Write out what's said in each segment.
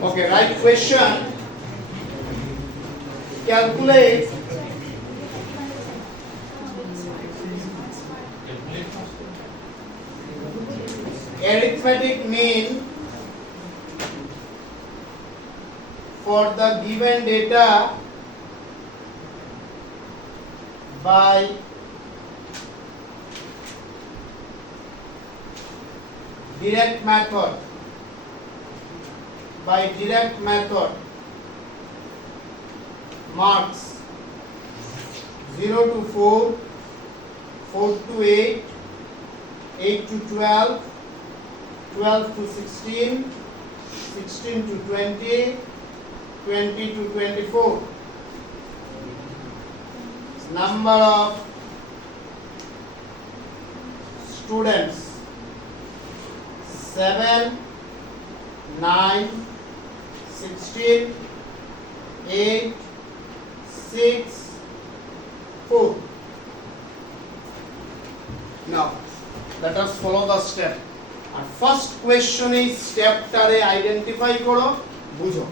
Okay, right question. Calculate arithmetic mean for the given data by direct method. Marks 0 to 4, 4 to 8, 8 to 12, 12 to 16, 16 to 20, 20 to 24. Number of students 7, 9, 16, 8, 6, 4. Now, let us follow the step. Our first question is step tare identify koro, বুঝো.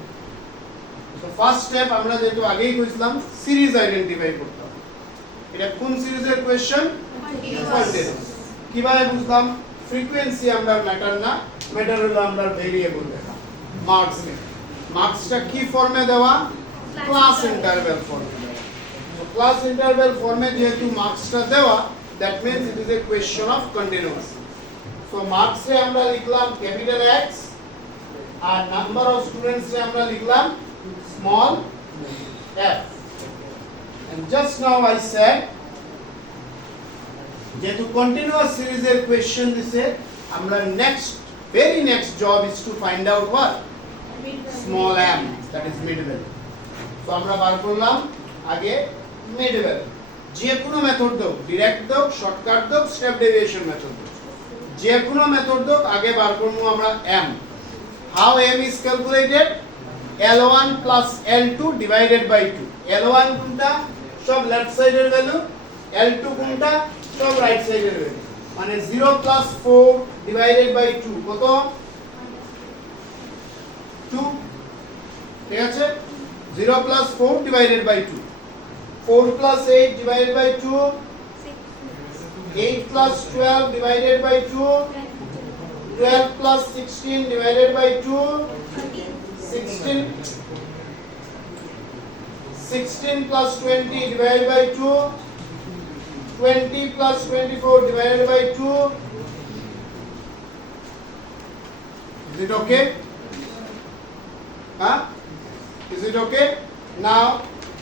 So first step আমরা যেহেতু আগেই কইছিলাম series identify করতে হবে. এটা কোন সিরিজের কোশ্চেন? কন্টিনিউয়াস. কিভাবে বুঝলাম? ফ্রিকোয়েন্সি আমরা ম্যাটার না, ম্যাটার হলো আমরা ভেরিয়েবল দেখা. মার্কসটা কি ফর্মে দেওয়া? ক্লাস ইন্টারভ্যাল ফর্মে. So class interval ফর্মে যেহেতু মার্কসটা দেওয়া, that means it is a question of continuous. So marks এ আমরা লিখলাম ক্যাপিটাল X আর নাম্বার অফ স্টুডেন্টস এ আমরা লিখলাম small f. And just now I said যেহেতু কন্টিনিউয়াস সিরিজের কোশ্চেন দিছে, আমরা very next job is to find out what? Small m, that is mid value. So আমরা বার করলাম আগে mid value. যে কোনো মেথড দাও, ডাইরেক্ট দাও, শর্টকাট দাও, স্টেপ ডেভিয়েশন মেথড দাও, যে কোনো মেথড দাও, আগে বার করব আমরা m. How m is calculated? L1 plus L2 divided by 2. L1 কোনটা? সব লেফট সাইডের ভ্যালু, L2 কোনটা? সব রাইট সাইডের ভ্যালু. মানে 0 plus 4 divided by 2 কত? 2. ঠিক আছে? 0 plus 4 divided by 2. 4 plus 8 divided by 2. 8 plus 12 divided by 2. 12 plus 16 divided by 2. 16 plus 20 divided by 2. 20 plus 24 divided by 2. Is it okay? Huh? Is it okay? Now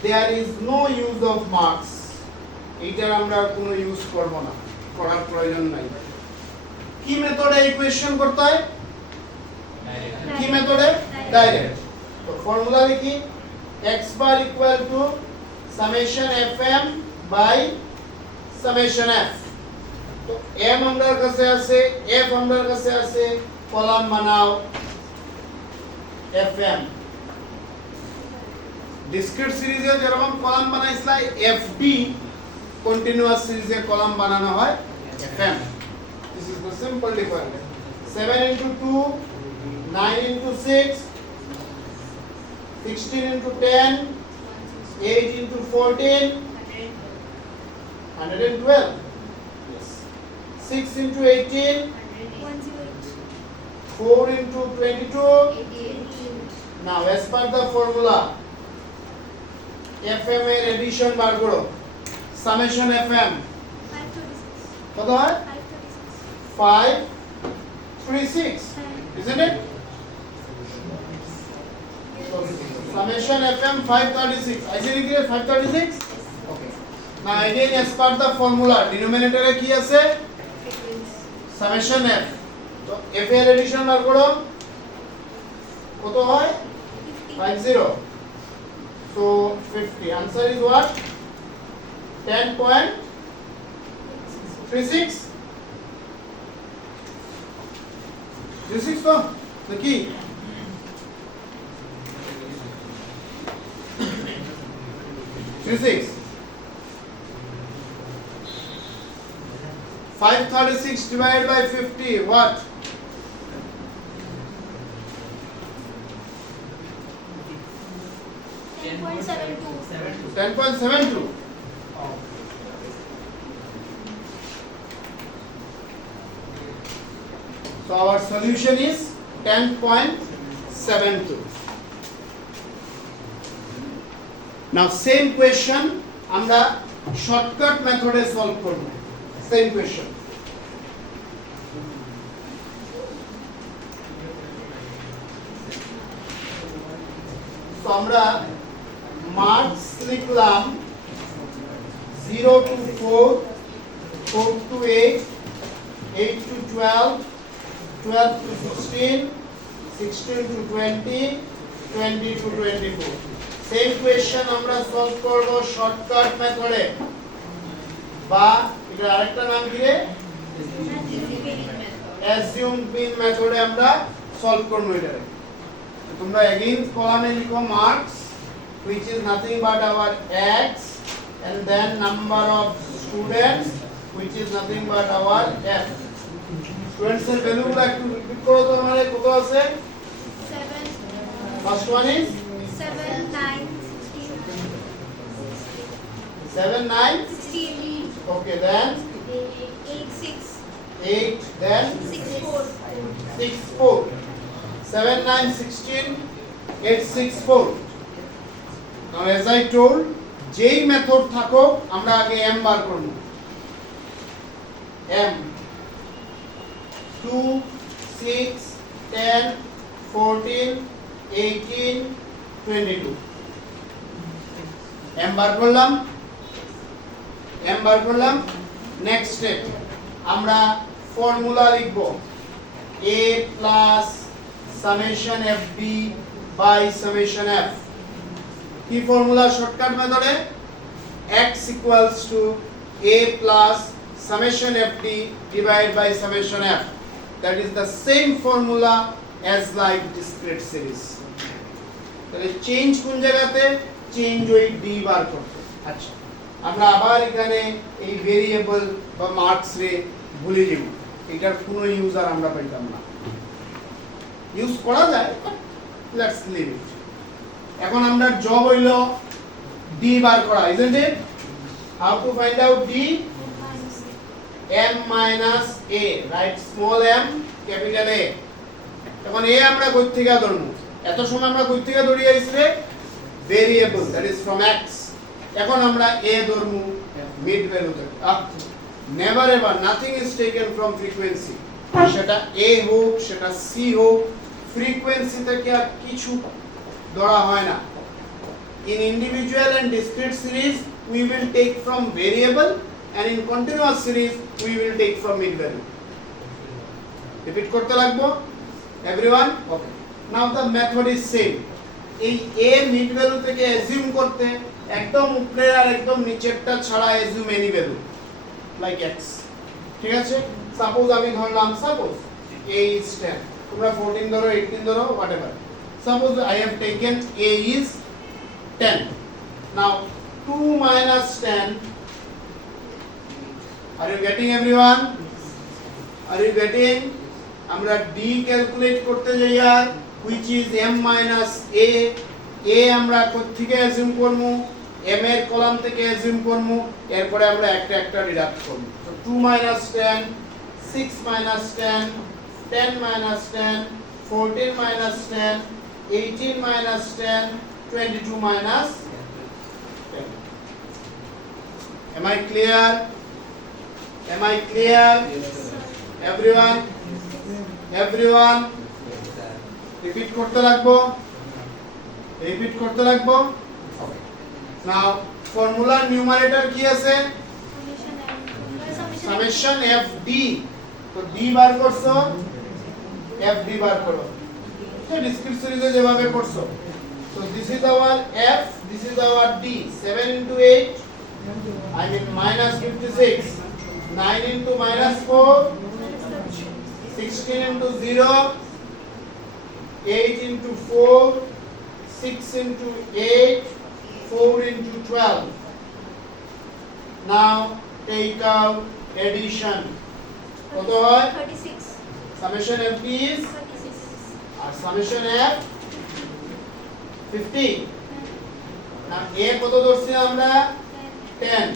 there is no use of marks. এইটার আমরা কোনো use করব না, করার প্রয়োজন নাই. কি মেথডে ইকুয়েশন করতে হয়? কি মেথডে? ডাইরেক্ট. তো ফর্মুলা লিখি x bar equal to summation fm by summation f. তো m আমরার কাছে আছে, f আমরার কাছে আছে, কলাম বানাও fm. ডিসক্রিট সিরিজে যেরকম কলাম বানাইছলা fd, কন্টিনিউয়াস সিরিজে কলাম বানানো হয় fm. This is the simple difference. 7 into 2, 9 into 6, 16 into 10, 8 into 14, 112. Yes. 6 into 18, 4 into 22. Now as per the formula, fm এর এডিশন বার করো. সামেশন fm কত হয়? 536, isn't it? So summation fm 536. I say it 536. Okay. Now again as per the formula, denominator এ কি আছে? summation f. তো f এর addition বার করো. কত হয়? 50. So 50. Answer is what? 10.36. 36 তো কি? 36. 536 divided by 50, what? 10.72. So our solution is 10.72. Now same question আমরা shortcut method এ solve করব. Same question. So আমরা marks লিখলাম 0 to 4, 4 to 8, 8 to 12, 12 to 16, 16 to 20, 20 to 24. Same question আমরা solve করব shortcut method এ বা এটা আরেকটা নাম কি রে assumed mean method এ আমরা solve করব এটা। তোমরা again কলামে লিখো marks which is nothing but our x and then number of students which is nothing but our f. Students এর ভ্যালু গুলো একটু রিপিট করো তো আমারে কত আছে? 7. First one is 7, 9, 7, 9, 16. okay, then 8, 6. 8, then 6, 4. 6, 4. 7, 9, 16, 8, 6, 4. Now as I told, যেই method থাকো আমরা আগে m বার করব। m 2, 6, 10, 14, 18, 22. m বার করলাম। নেক্সট স্টেপ আমরা ফর্মুলা লিখব a plus summation fb by summation f. কি ফর্মুলা শর্টকাট মেথডে x equals to a plus summation fd divided by summation f. That is the same formula as like discrete series. তাহলে change কোন জায়গাতে? Change ওই d বার করতে। আচ্ছা আমরা আবার এখানে এই ভেরিয়েবল বা মার্কস রে ভুলে যাব, এটার কোনো ইউজ আর আমরা পাইতাম না। ইউজ করা যায় বাট লেটস লিভ ইট। এখন আমরা জব হইল d বার করা, isn't it? How to find out d? m minus a, right? Small m, capital A. এখন a আমরা কই থেকে ধরব? এত সময় আমরা কই থেকে ধরি আইছে? Variable, that is from x. এখন আমরা a ধরব মিড ভ্যালু থেকে। Never ever nothing is taken from frequency, সেটা a হোক সেটা c হোক, ফ্রিকোয়েন্সি থেকে আর কিছু ধরা হয় না। In individual and discrete series we will take from variable and in continuous series we will take from mid value. Repeat করতে লাগবো everyone? Okay. Now the method is same. এই a mid value থেকে assume করতে একদম উপরে আর একদম নিচেরটা ছাড়া assume any value like x. ঠিক আছে? সাপোজ আমি ধরলাম সাপোজ a is 10. তোমরা 14 ধরো 18 ধরো whatever. Suppose I have taken a is 10. Now 2 minus 10. Are you getting everyone? Are you getting? আমরা d ক্যালকুলেট করতে যাইয়া which is m minus a. a আমরা কোথা থেকে অ্যাজিউম করব? m এর কলাম থেকে অ্যাজিউম করব, এরপরে আমরা একটা একটা ডিডাক্ট করব। So 2 minus 10, 6 minus 10, 10 minus 10, 14 minus 10, 18 minus 10, 22 minus 10. Am I clear? Am I clear? Everyone? Everyone? Repeat করতে লাগবো? Repeat করতে লাগবো? Okay. Now, formula numerator কি আছে? Summation fd. তো d বার করছো, fd বার করো। তো ডিসক্রিট সিরিজে যেভাবে করছো। So this is our f, this is our d. 7 into 8, I mean minus 56. 9 into minus 4, 16 into 0, 8 into 4, 6 into 8, 4 into 12. Now take out addition. কত হয়? 36. Summation fd is 36. R summation f 50. না a কত ধরছি আমরা 10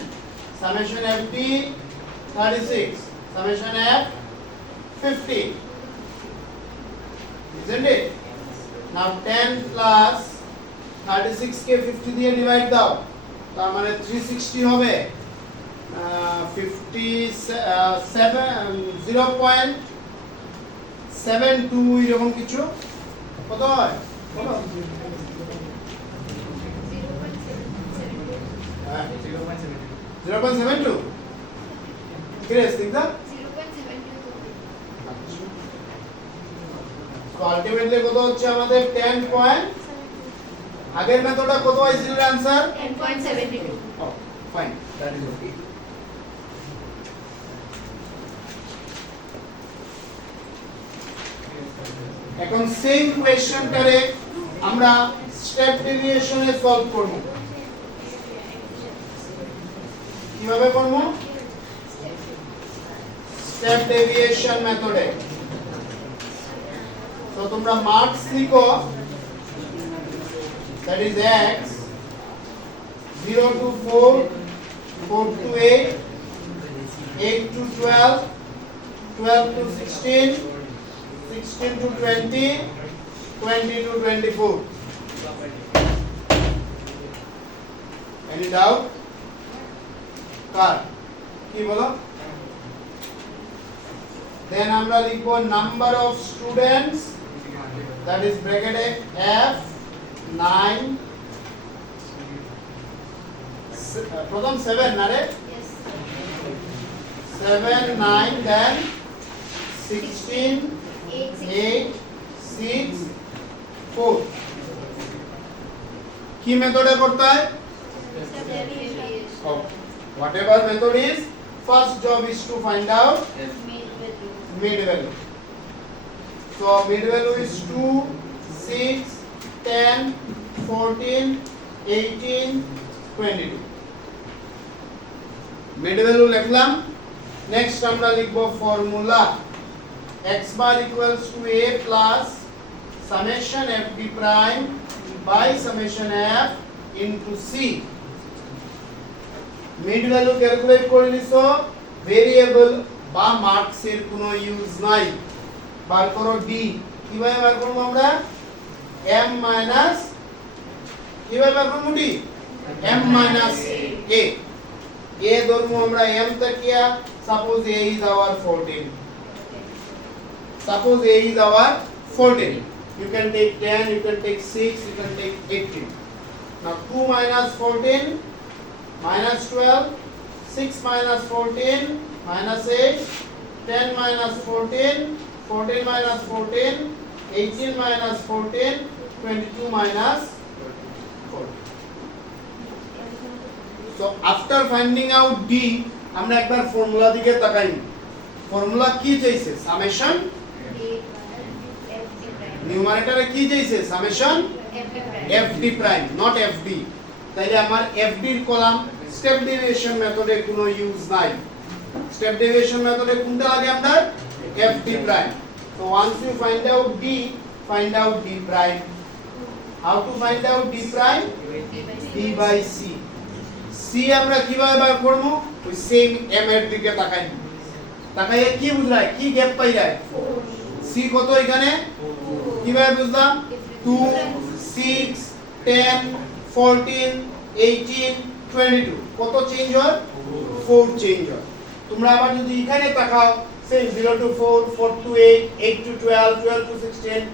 summation fd 36 summation f 50 isn't it now 10 plus 36 কে 50 দিয়ে divide দাও তার মানে 360 হবে 0.72 এরকম কিছু কত হয় বলো 0.72 Chris think that 0.72 so ultimately কত হচ্ছে আমাদের 10 পয়েন্ট আগের মেথডটা কত হয়েছিল answer 10.72 oh fine that is okay এখন সেম কোশ্চেনটারে আমরা স্টেপ ডেভিয়েশনে সলভ করব কিভাবে করব স্টেপ ডেভিয়েশন মেথডে তো তোমরা মার্কস লিখো that is x 0 to 4 4 to 8 8 to 12 12 to 16 16 to 20 20 to 24 any doubt কার কি বলো then আমরা লিখব number of students that is bracket f 9 প্রথম 7 না রে yes 7 9 then 16 8 6 4 কি মেথডে করতে হয় whatever method is first job is to find out mid value so mid value is 2 6 10 14 18 22 mid value লিখলাম নেক্সট আমরা লিখব formula x bar equals to a plus summation fd prime by summation f into c mid value calculate করে নিছো variable বা marks এর কোনো use নাই বার করো d কিভাবে বার করব আমরা m minus কিভাবে বার করব d m minus a a ধরবো আমরা m Takiya suppose a is our 14 suppose a is our 14 you can take 10 you can take 6 you can take 18 now 2 minus 14 minus 12 6 minus 14 minus 8 10 minus 14 14 minus 14 18 minus 14 22 minus 14 so after finding out d আমরা একবার formula দিকে তাকাই formula কি চাইছে summation নিউমারেটরে কি চাইছে summation fd prime not fd তাইলে আমার fd এর কলাম স্টেপ ডেভিয়েশন মেথডে কোনো ইউজ নাই স্টেপ ডেভিয়েশন মেথডে কোনটা লাগে আমরা fd prime so once you find out d find out d prime how to find out d prime d by c c আমরা কিভাবে বার করব ওই সেম m এর দিকে তাকাই তাকাইয়ে কি বুঝলাই কি গ্যাপ পাই যায় c কত এখানে কিভাবে বুঝলাম 2 6 10 14 18 22 কত চেঞ্জ হয় 4 চেঞ্জ হয় তোমরা আবার যদি এখানে তাকাও same 0 to 4 4 to 8 8 to 12 12 to 16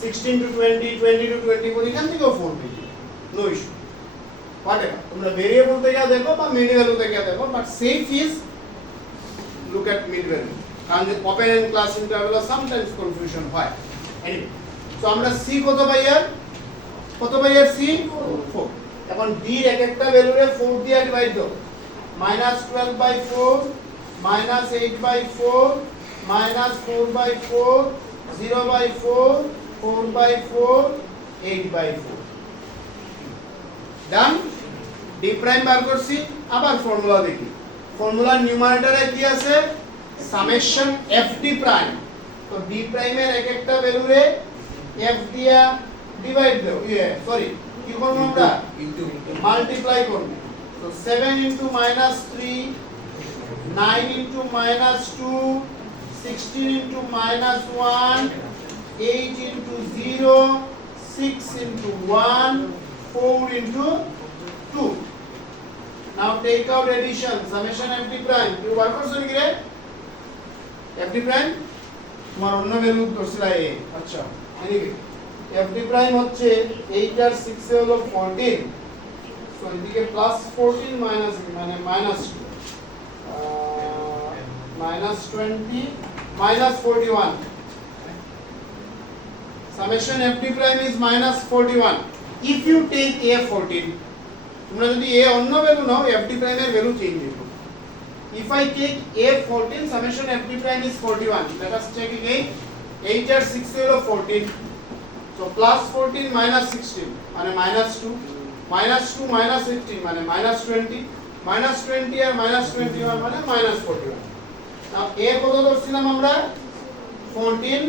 16 to 20 20 to 24 এখান থেকেও 4 পেয়ে নো ইস্যু whatever তোমরা ভেরিয়েবল থেকে দেখো বা মিড ভ্যালু থেকে দেখো but safe is look at mid value কারণ যে open end class interval sometimes confusion হয় এনিওয়ে সো আমরা সি কত পাই আর সি 4 এখন ডি এর এক একটা ভ্যালুরে 4 দিয়ে ডিভাইড দাও -12/4 -8/4 -4/4 0/4 4/4 8/4 ডান ডি প্রাইম বার করছি আবার ফর্মুলা দেখি ফর্মুলার নিউমারেটরে কি আছে সামেশন এফ ডি প্রাইম তো ডি প্রাইমের এক একটা ভ্যালুরে এফ দিয়া ডিভাইড দাও সরি কি করব আমরা মাল্টিপ্লাই করব তো 7 into -3 9 into -2 16 into -1 8 into 0 6 into 1 4 into 2 now take out addition summation fd prime you বার করছো কি রে fd prime তোমার অন্য ভ্যালু দর্শিলা এ আচ্ছা এনিওয়ে fd prime হচ্ছে 8 আর 6 এ হলো 14 সো এদিকে +14 মাইনাস মানে -2 -20 -41 summation fd prime is -41 if you take a14 তোমরা যদি a অন্য ভ্যালু নাও fd prime এর ভ্যালু চেঞ্জ হবে if I take a14 summation fd prime is 41 let us check again 8 আর 6 হলো 14 so +14 -16 মানে -2 -2 -18 মানে -20 -20 আর -21 মানে -41 now a কত ধরছিলাম আমরা 14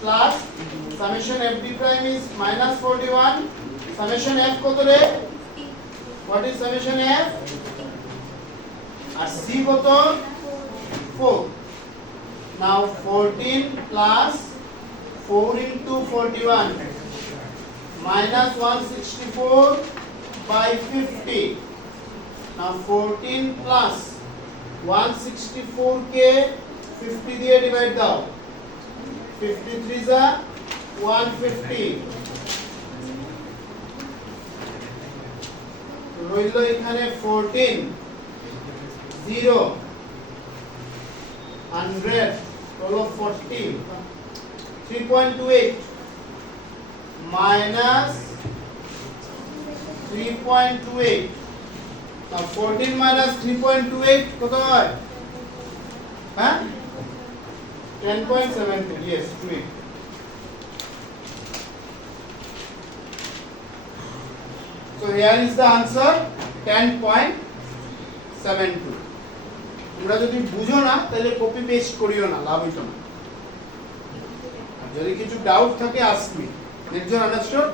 plus summation fd prime is -41 summation f কত রে what is summation f R c কত 4 now 14 plus 4 into 41 minus 164 by 50 now 14 plus 164 কে 50 দিয়ে ডিভাইড দাও 53 যা 150 রইল এখানে 14 0 100 হলো 40 3.28 minus 3.28 now 14 minus 3.28 কত হয় হ্যাঁ 10.72 yes 28 so here is the answer 10.72 তোমরা যদি বুঝো না তাহলে কপি পেস্ট করিও না লাভ হইতো না আর যদি কিছু ডাউট থাকে আস্ক মি নেক্সট জন আন্ডারস্টুড